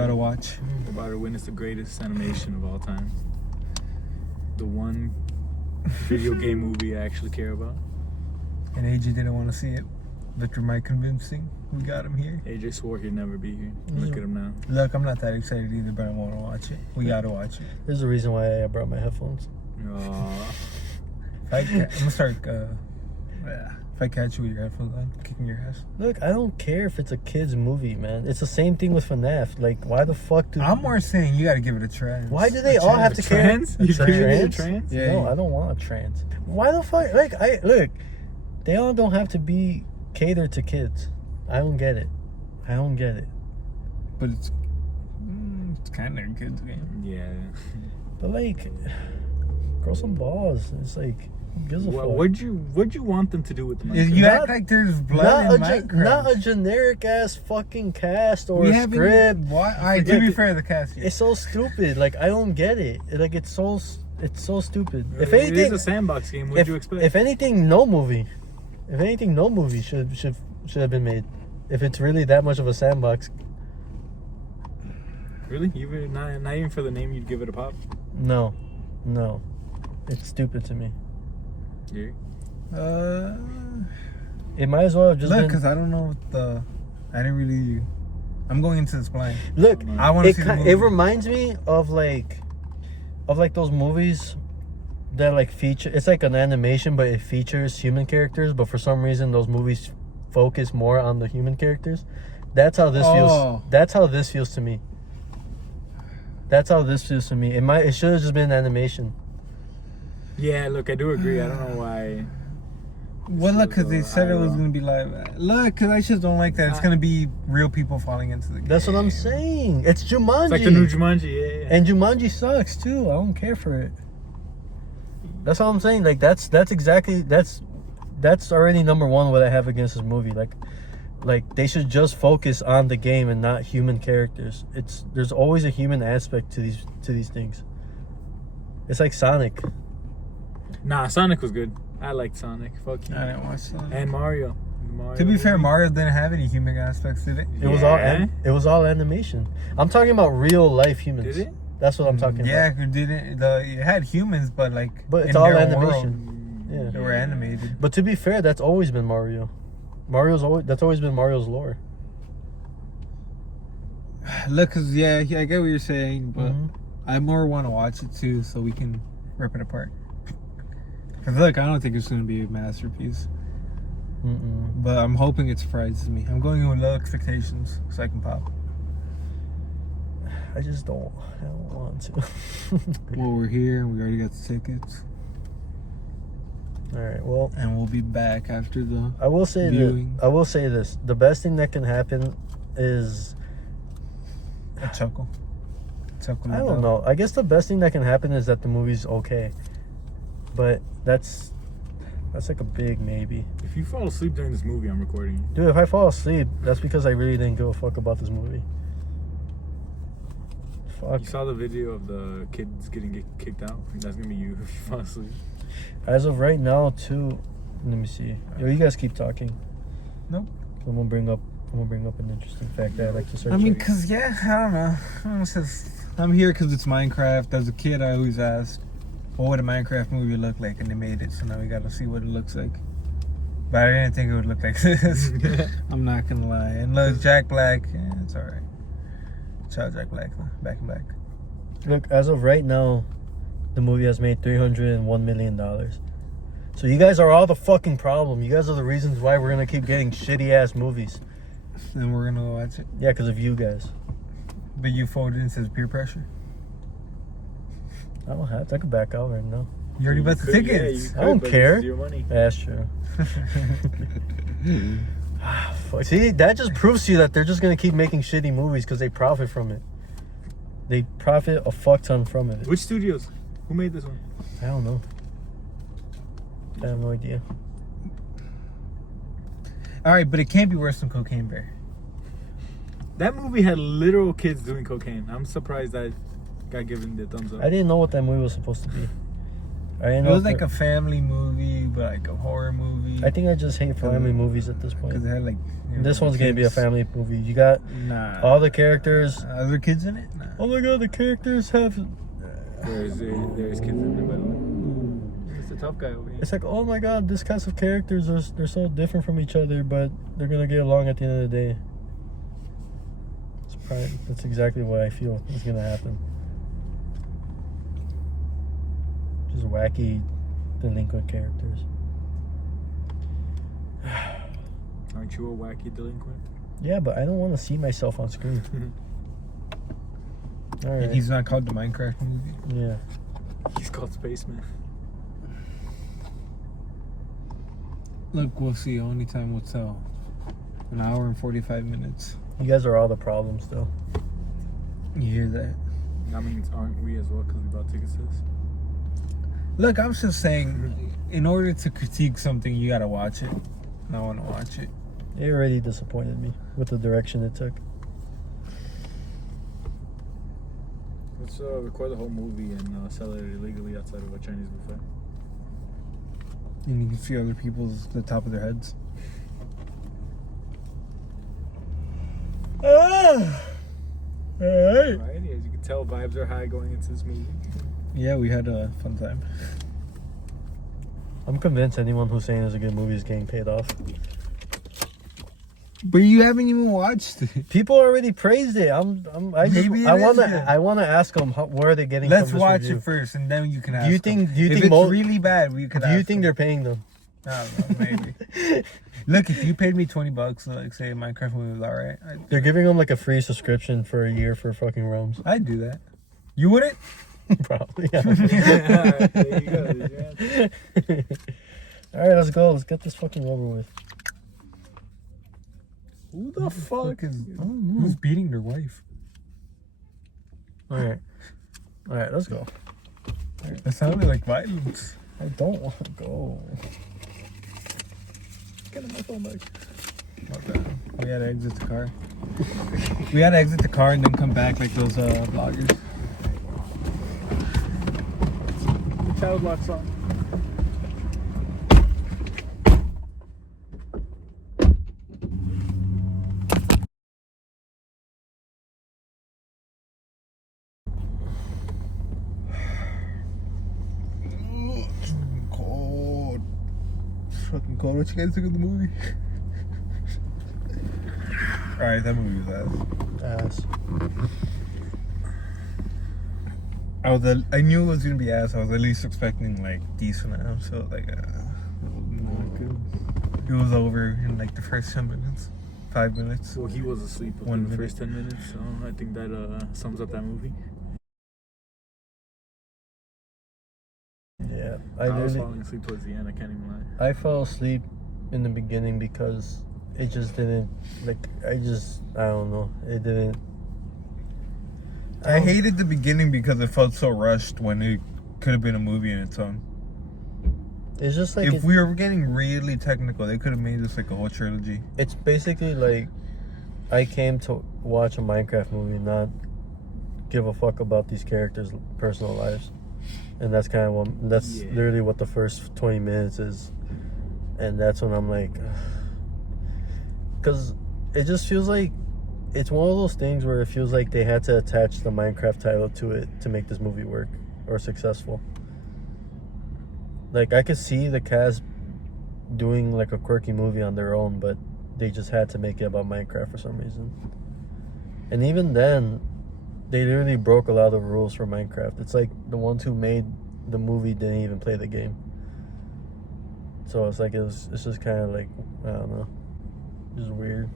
about to watch. We're about to witness the greatest animation of all time. The one video game movie I actually care about. And AJ didn't want to see it. But through my convincing, we got him here. AJ swore he'd never be here. Look at him now. Look, I'm not that excited either, but I want to watch it. We got to watch it. There's a reason why I brought my headphones. I'm gonna start. If I catch you with your headphones on, kicking your ass. Look, I don't care if it's a kid's movie, man. It's the same thing with FNAF. Like, why the fuck do... I'm more saying you gotta give it a try. Why do they all have to care? Trans? You Trans? giving it a trans? Yeah, No, yeah. I don't want a trans. Why the fuck? Look, they all don't have to be catered to kids. I don't get it. But it's kind of a kid's game. Yeah. But like, grow some balls. It's like, who gives a fuck? What'd you want them to do with the Minecraft? You act like there's blood in Minecraft. Not a generic ass fucking cast or We a haven't- script. Why? Alright, to be fair, the cast. Yeah. It's so stupid. Like, I don't get it. Like, it's so stupid. If It anything, is a sandbox game. What'd you expect? If anything, no movie should have been made. If it's really that much of a sandbox. Really? Even not even for the name, you'd give it a pop? No. It's stupid to me. Yeah. It might as well have just Look, been... because I don't know what the. I didn't really. I'm going into this blind. Look, I want to see the movie. it reminds me of like those movies that like feature. It's like an animation, but it features human characters. But for some reason, those movies focus more on the human characters. That's how this feels. That's how this feels to me. It should have just been animation. Yeah, look, I do agree. I don't know why. Well, look, because they said it was going to be live. Look, because I just don't like that. It's going to be real people falling into the game. That's what I'm saying. It's Jumanji. It's like the new Jumanji, yeah. And Jumanji sucks too. I don't care for it. That's all I'm saying. Like that's already number one what I have against this movie. Like they should just focus on the game and not human characters. There's always a human aspect to these things. It's like Sonic. Nah, Sonic was good. I liked Sonic. Fuck you. I didn't watch Sonic. And Mario. To be fair, Mario didn't have any human aspects, did it? It was all animation. I'm talking about real life humans. Did it? That's what I'm talking Yeah, about. it had humans, but But it's in all their animation. world, Yeah. they were animated. But to be fair, that's always been Mario. That's always been Mario's lore. Look, cause I get what you're saying, but Mhm. I more want to watch it too, so we can rip it apart. Cause look, I don't think it's gonna be a masterpiece, but I'm hoping it surprises me. I'm going in with low expectations, so I can pop. I don't want to. Well, we're here, and we already got the tickets, All right. Well, and we'll be back after the. I will say viewing. this. The best thing that can happen is A chuckle. I don't know. I guess the best thing that can happen is that the movie's okay. But that's like a big maybe. If you fall asleep during this movie, I'm recording you. Dude, if I fall asleep, that's because I really didn't give a fuck about this movie. Fuck. You saw the video of the kids getting kicked out? That's gonna be you if you fall asleep. As of right now, too. Let me see. Yo, you guys keep talking. Nope. I'm gonna bring up an interesting fact that I like to search. I mean, cause I don't know. I'm here because it's Minecraft. As a kid, I always asked, what would a Minecraft movie look like? And they made it, so now we got to see what it looks like. But I didn't think it would look like this. I'm not gonna lie. And look, Jack Black, it's all right. Shout out Jack Black, back and back. Look, as of right now, the movie has made $301 million. So you guys are all the fucking problem. You guys are the reasons why we're gonna keep getting shitty ass movies. Then we're gonna go watch it. Yeah, because of you guys. But you folded into peer pressure. I don't have to. I could back out right now. You already bought the could, tickets. you I don't but care. It's your money. That's true. Fuck. See, that just proves to you that they're just gonna keep making shitty movies because they profit from it. They profit a fuck ton from it. Which studios? Who made this one? I don't know. I have no idea. All right, but it can't be worse than Cocaine Bear. That movie had literal kids doing cocaine. I'm surprised that got given the thumbs up. I didn't know what that movie was supposed to be. I It know was like a family movie, but like a horror movie. I think I just hate family movies at this point. Because they had like. This one's gonna be a kids. family movie. You got Nah. all the characters. Are there kids in it? Nah. Oh my god, the characters have. There's kids in there, by the way. It's the tough guy over here. It's like, oh my god, this cast of characters they're so different from each other, but they're gonna get along at the end of the day. That's exactly what I feel is gonna happen. Just wacky, delinquent characters. Aren't you a wacky delinquent? Yeah, but I don't want to see myself on screen. All right. He's not called the Minecraft movie. Yeah. He's called Spaceman. Look, we'll see. Only time will tell. An hour and 45 minutes. You guys are all the problems, though. You hear that? That means aren't we as well because we bought tickets to this? Look, I'm just saying, in order to critique something, you gotta watch it. And I want to watch it. It already disappointed me with the direction it took. Let's record the whole movie and sell it illegally outside of a Chinese buffet. And you can see other people's the top of their heads. Alright. Right? As you can tell, vibes are high going into this movie. Yeah, we had a fun time. I'm convinced anyone who's saying it's a good movie is getting paid off. But you haven't even watched it. People already praised it. I Maybe it is good. wanna ask them where are they getting. Let's from this watch review. it first, and then you can ask. Do you them. think if it's most- really bad, we could. Do you ask think them. they're paying them? I don't know, maybe. Look, if you paid me $20, like say Minecraft movie was alright, They're giving them like a free subscription for a year for fucking Realms. I'd do that. You wouldn't? Probably. Yeah. There you go. Yeah. All right, let's go. Let's get this fucking over with. Who the fuck is? Who's beating their wife? All right, let's go. That sounded like violence. I don't want to go. Get my phone back. We had to exit the car. We had to exit the car and then come back like those vloggers. Child lock song. Cold. Fucking cold. What you guys think of the movie? Alright, that movie was ass. I knew it was gonna be ass. I was at least expecting like decent ass. So like, not good. It was over in like the first 10 minutes, 5 minutes. Well, he was asleep within the first 10 minutes, so I think that sums up that movie. Yeah, I was falling asleep towards the end. I can't even lie. I fell asleep in the beginning because it just didn't I don't know. It didn't. I hated the beginning because it felt so rushed when it could have been a movie in its own. It's just like If we were getting really technical, they could have made this like a whole trilogy. it's basically like I came to watch a Minecraft movie, not give a fuck about these characters' personal lives, and that's kind of literally what the first 20 minutes is, and that's when I'm like, because it just feels like it's one of those things where it feels like they had to attach the Minecraft title to it to make this movie work or successful. Like I could see the cast doing like a quirky movie on their own, but they just had to make it about Minecraft for some reason. And even then, they literally broke a lot of rules for Minecraft. It's like the ones who made the movie didn't even play the game. So it's like it's just kind of like, I don't know, just weird.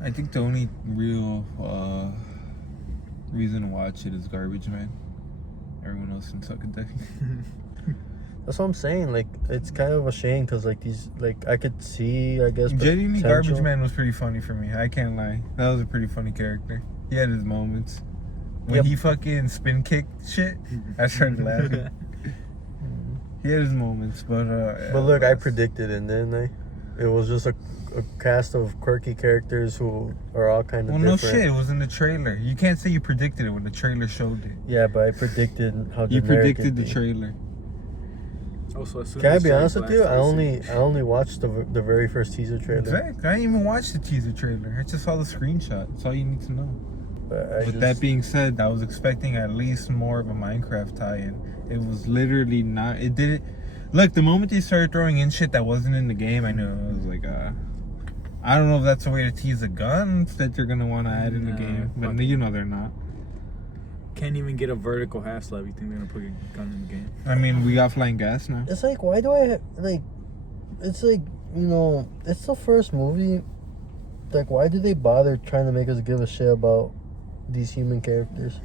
I think the only real reason to watch it is Garbage Man. Everyone else can suck a dick. That's what I'm saying. Like, it's kind of a shame because like these, like I could see, I guess. Genuinely, potential. Garbage Man was pretty funny for me. I can't lie. That was a pretty funny character. He had his moments. When he fucking spin kicked shit, I started laughing. He had his moments, but look, I predicted it, didn't I? It was just a cast of quirky characters who are all kind of different. No shit, it was in the trailer. You can't say you predicted it when the trailer showed it. Yeah, but I predicted how You generic predicted the it'd be. trailer. Also, as soon Can I as be Jack honest with Black's you? the I only watched the very first teaser trailer. Exactly. I didn't even watch the teaser trailer. I just saw the screenshot. That's all you need to know. But That being said, I was expecting at least more of a Minecraft tie-in. It was literally not. It didn't. Look, the moment they started throwing in shit that wasn't in the game, I knew it was like, I don't know if that's a way to tease the guns that they're gonna want to add in the Nah, game, but fuck you know they're not. Can't even get a vertical half slab. You think they're gonna put a gun in the game? I mean, we got flying gas now. it's like, why do I like? It's like, you know, it's the first movie. Like, why do they bother trying to make us give a shit about these human characters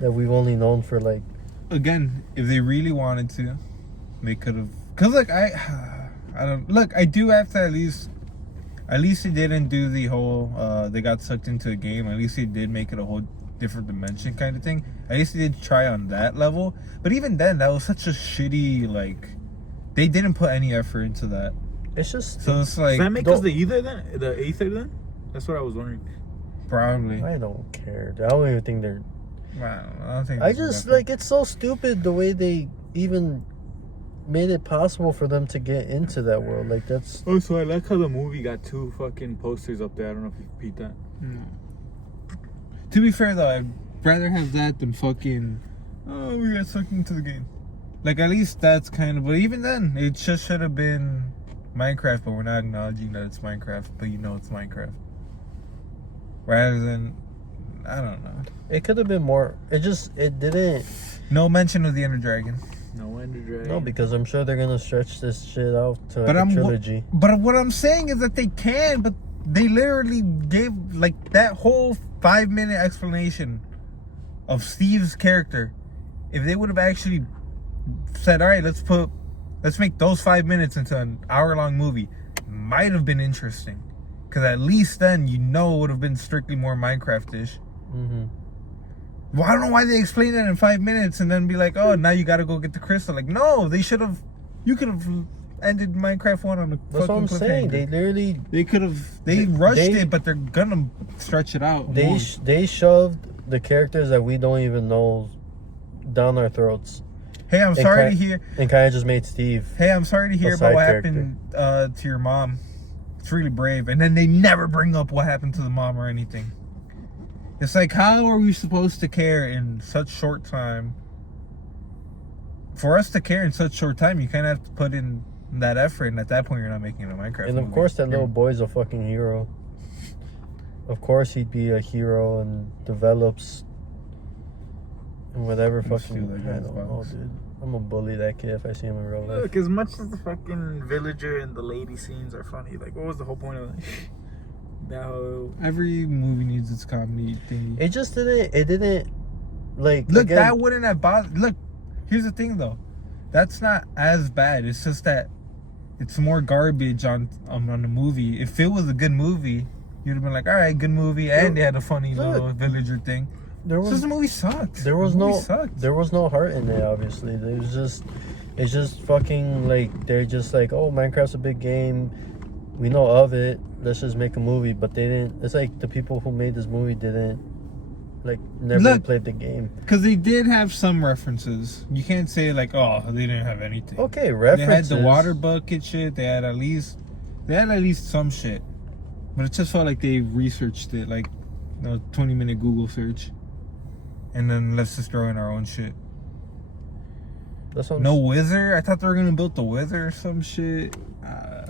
that we've only known for like? Again, if they really wanted to, they could have. Cause like I don't look. I do have to at least they didn't do the whole. They got sucked into a game. At least they did make it a whole different dimension kind of thing. At least they did try on that level. But even then, that was such a shitty like. They didn't put any effort into that. It's just So it's like Does that make us the ether then? The aether then? That's what I was wondering. probably. I don't care. I don't even think they're. I don't think. I just like, it's so stupid the way they even made it possible for them to get into that world. Like, that's Oh, so I like how the movie got 2 fucking posters up there. I don't know if you repeat that. To be fair though, I'd rather have that than fucking. Oh, we got sucked into the game. Like at least that's kind of. But even then, it just should have been Minecraft. But we're not acknowledging that it's Minecraft. But you know it's Minecraft. Rather than, I don't know. it could have been more. It didn't. No mention of the Ender Dragon. No Ender Dragon. No, because I'm sure they're gonna stretch this shit out to But like a trilogy. But what I'm saying is that they can. But they literally gave like that whole 5-minute explanation of Steve's character. If they would have actually said, all right, let's make those 5 minutes into an hour-long movie, might have been interesting. Because at least then, you know, it would have been strictly more Minecraft-ish. Mm-hmm. Well, I don't know why they explain that in 5 minutes and then be like, oh, now you got to go get the crystal. Like, no, they should have. You could have ended Minecraft 1 on a That's what I'm fucking saying. cliffhanger. They literally They could have. They rushed it, but they're gonna stretch it out. more. they shoved the characters that we don't even know down our throats, Hey, I'm sorry to hear. and kind of just made Steve. Hey, I'm sorry to hear A about side what character. happened to your mom. It's really brave. And then they never bring up what happened to the mom or anything. It's like, how are we supposed to care in such short time? For us to care in such short time, you kind of have to put in that effort. And at that point, you're not making a Minecraft And of movie. course, that little boy's a fucking hero. Of course, he'd be a hero and develops and whatever Let's fucking. steal that I guy's don't know, box. dude. I'm gonna bully that kid if I see him in real life. Look, as much as the fucking villager and the lady scenes are funny, like, what was the whole point of that? That whole... Every movie needs its comedy thing. It just didn't. It didn't. Like, Look, again, that wouldn't have bothered. Look, here's the thing though. That's not as bad. It's just that it's more garbage on the movie. If it was a good movie, you'd have been like, all right, good movie, and they had a funny little villager thing. there It's was just the movie sucked. there was The movie no sucked. there was no heart in it. Obviously, it's just fucking like, they're just like, oh, Minecraft's a big game. We know of it. Let's just make a movie. But they didn't. It's like the people who made this movie didn't, like, never Look. played the game. Because they did have some references. You can't say like, oh, they didn't have anything. Okay, They references. had the water bucket shit. They had at least some shit. But it just felt like they researched it, like, 20-minute Google search, and then let's just throw in our own shit. That's what I'm No wizard. I thought they were gonna build the wizard or some shit.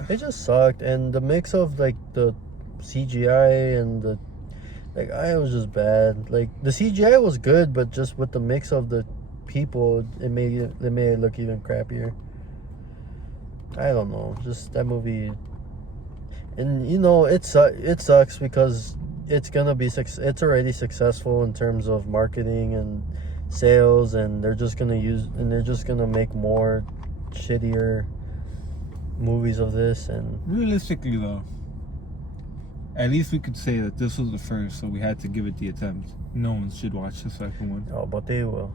It just sucked, and the mix of like the CGI and the it was just bad. Like, the CGI was good, but just with the mix of the people, it made it look even crappier. I don't know, just that movie. And you know, it sucks because it's gonna be it's already successful in terms of marketing and sales, and they're just gonna make more shittier movies of this. And Realistically, though, at least we could say that this was the first, so we had to give it the attempt. No one should watch the second one. oh, but they will.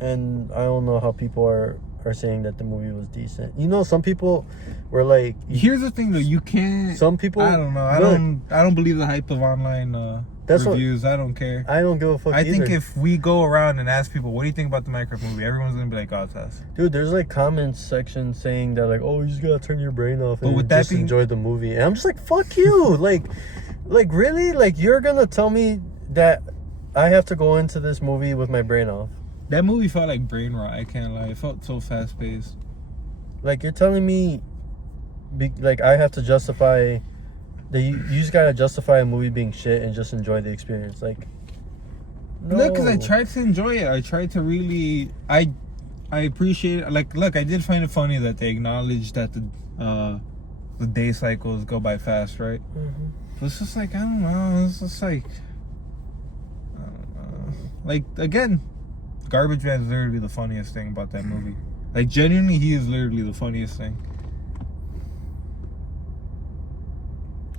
And I don't know how people are saying that the movie was decent. You know, some people were like, Here's the thing, though. You can't. some people. I don't know. I Look, don't believe the hype of online That's what reviews. I don't care. I don't give a fuck I either. think if we go around and ask people, what do you think about the Minecraft movie? Everyone's gonna be like, oh, it's ass. Dude, there's like comments section saying that like, oh, you just gotta turn your brain off But and with that just being- enjoy the movie. And I'm just like, fuck you. like really? Like you're gonna tell me that I have to go into this movie with my brain off? That movie felt like brain rot. I can't lie. It felt so fast paced. Like you're telling me, like I have to justify that you just gotta justify a movie being shit and just enjoy the experience. Like, no. Look, because I tried to enjoy it. I tried to really. I appreciate it. Like, look, I did find it funny that they acknowledged that the day cycles go by fast, right? Mhm. But it's just like, I don't know. It's just like, I don't know. Like, again, Garbage Man is literally the funniest thing about that movie. Like, genuinely, he is literally the funniest thing.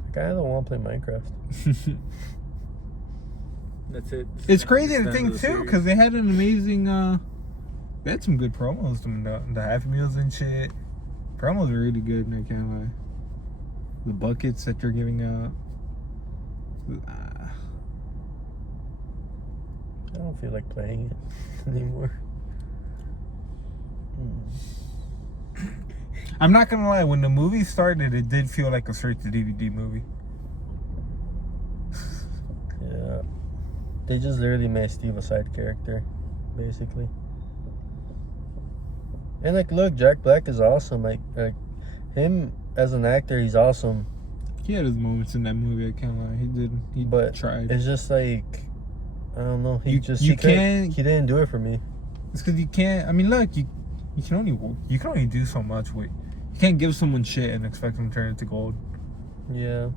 Like, I don't want to play Minecraft. That's it. It's crazy to That's the end think of the too, series. because they had an amazing. They had some good promos. The Happy Meals and shit. Promos were really good. I can't lie. The buckets that you're giving out. I don't feel like playing it anymore. I'm not gonna lie. When the movie started, it did feel like a straight to DVD movie. Yeah. They just literally made Steve a side character, basically. And like, look, Jack Black is awesome. Like him as an actor, he's awesome. He had his moments in that movie. I can't lie. He did. He But tried. it's just like, I don't know. He You- just you he couldn't- can't- He didn't do it for me. It's because you can't. I mean, look, you can only do so much with. You can't give someone shit and expect them to turn it to gold. Yeah.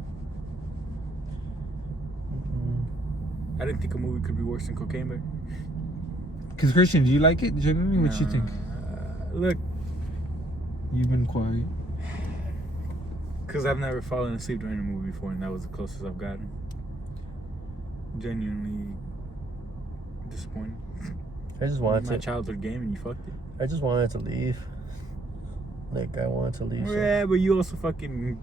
I didn't think a movie could be worse than Cocaine Bear. Because Christian, do you like it? Genuinely, what you think? Look, You've been quiet. because I've never fallen asleep during a movie before, and that was the closest I've gotten. Genuinely disappointed. I just wanted My to. childhood game, and you fucked it. I just wanted to leave. Like I wanted to leave. so- Yeah, but you also fucking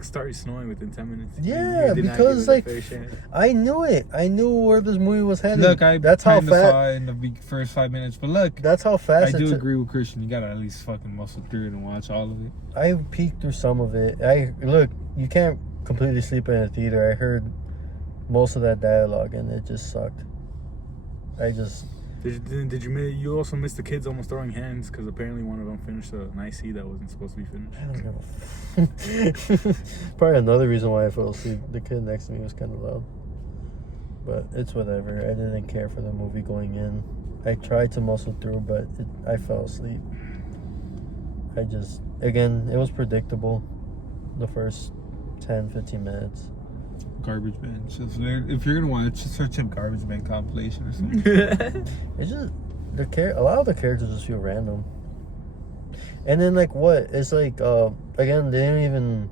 started snoring within 10 minutes. Yeah, You did not because, give it a like, fair chance. I knew it. I knew where this movie was headed. Look, I that's how kind of fast. saw it in the first 5 minutes, but look, That's how I fast. do it took- agree with Christian. You gotta at least fucking muscle through it and watch all of it. I peeked through some of it. Look. You can't completely sleep in a theater. I heard most of that dialogue, and it just sucked. Did you also miss the kids almost throwing hands because apparently one of them finished an IC that wasn't supposed to be finished. I don't give a Probably another reason why I fell asleep. The kid next to me was kind of loud. But it's whatever. I didn't care for the movie going in. I tried to muscle through, but I fell asleep. Again, it was predictable the first 10, 15 minutes. Garbage Man. Just if you're gonna watch, just search up Garbage Man compilation or something. It's just a lot of the characters just feel random. And then like what? It's like again they didn't even.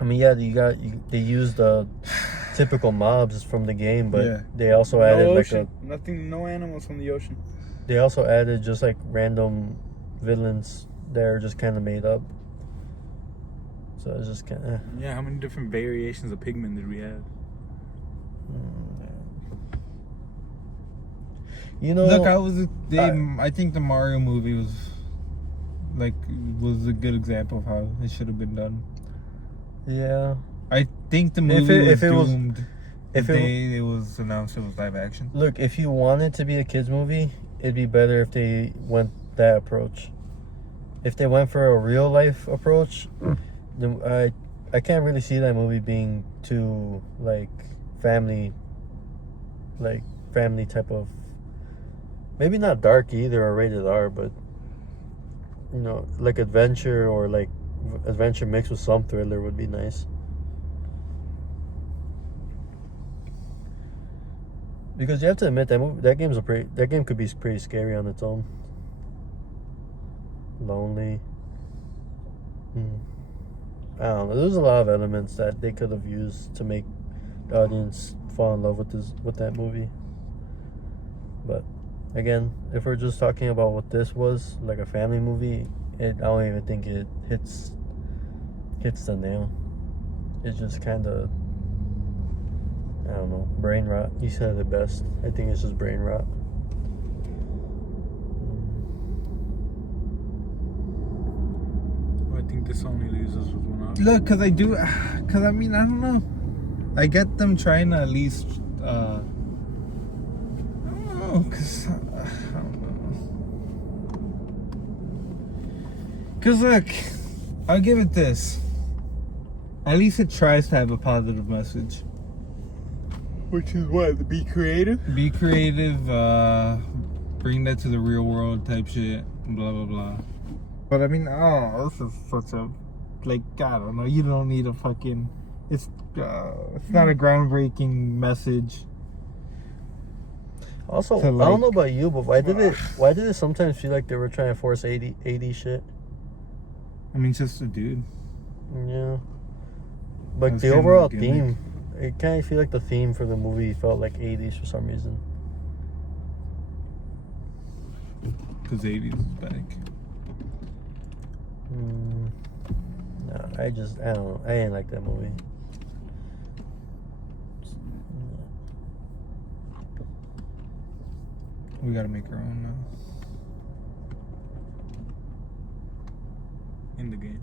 I mean yeah, they used the typical mobs from the game, but Yeah. they also added no animals from the ocean. they also added just like random villains that are just kind of made up. So it's just kind of. Yeah, how many different variations of pigment did we have? You know, Look, I think the Mario movie was a good example of how it should have been done. yeah. I think the movie if it was- doomed the if it- day it was announced it was live action. Look, if you want it to be a kids movie, it'd be better if they went that approach. If they went for a real life approach, then I can't really see that movie being too family type of, maybe not dark either or rated R, but like adventure or like adventure mixed with some thriller would be nice. Because you have to admit that game could be pretty scary on its own. Lonely. I don't know. There's a lot of elements that they could have used to make the audience fall in love with that movie. But again, if we're just talking about what this was, like a family movie, I don't even think it hits the nail. It's just kind of, I don't know, brain rot. You said it best. I think it's just brain rot. I think this only leaves us with one option. Look, cause I mean, I don't know. I get them trying to at least, I don't know, cause I don't know. Cause look, I'll give it this. At least it tries to have a positive message. Which is what? Be creative? Be creative, bring that to the real world type shit, blah blah blah. But I mean, this is such a, like, I don't know, you don't need a fucking, it's not a groundbreaking message. Also, So, I don't like- know about you, but why did it sometimes feel like they were trying to force 80 shit? I mean, it's just a dude. Yeah. But That's the kind of overall a gimmick. theme, it kind of feel like the theme for the movie felt like 80s for some reason. Cause 80s is back. No, I don't know. I ain't like that movie. We gotta make our own now. In the game.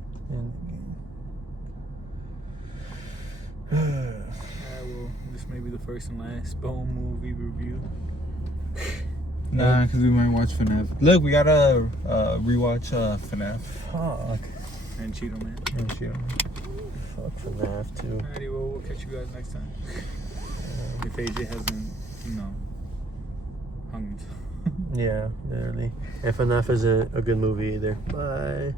Well, this may be the first and last Bone movie review. Nah, cause we might watch FNAF. Look, we gotta rewatch FNAF. Fuck. And Cheeto Man. And shit. Fuck FNAF too. Alrighty, well, we'll catch you guys next time. If AJ hasn't, hung himself. Yeah, literally. FNAF isn't a good movie either. Bye.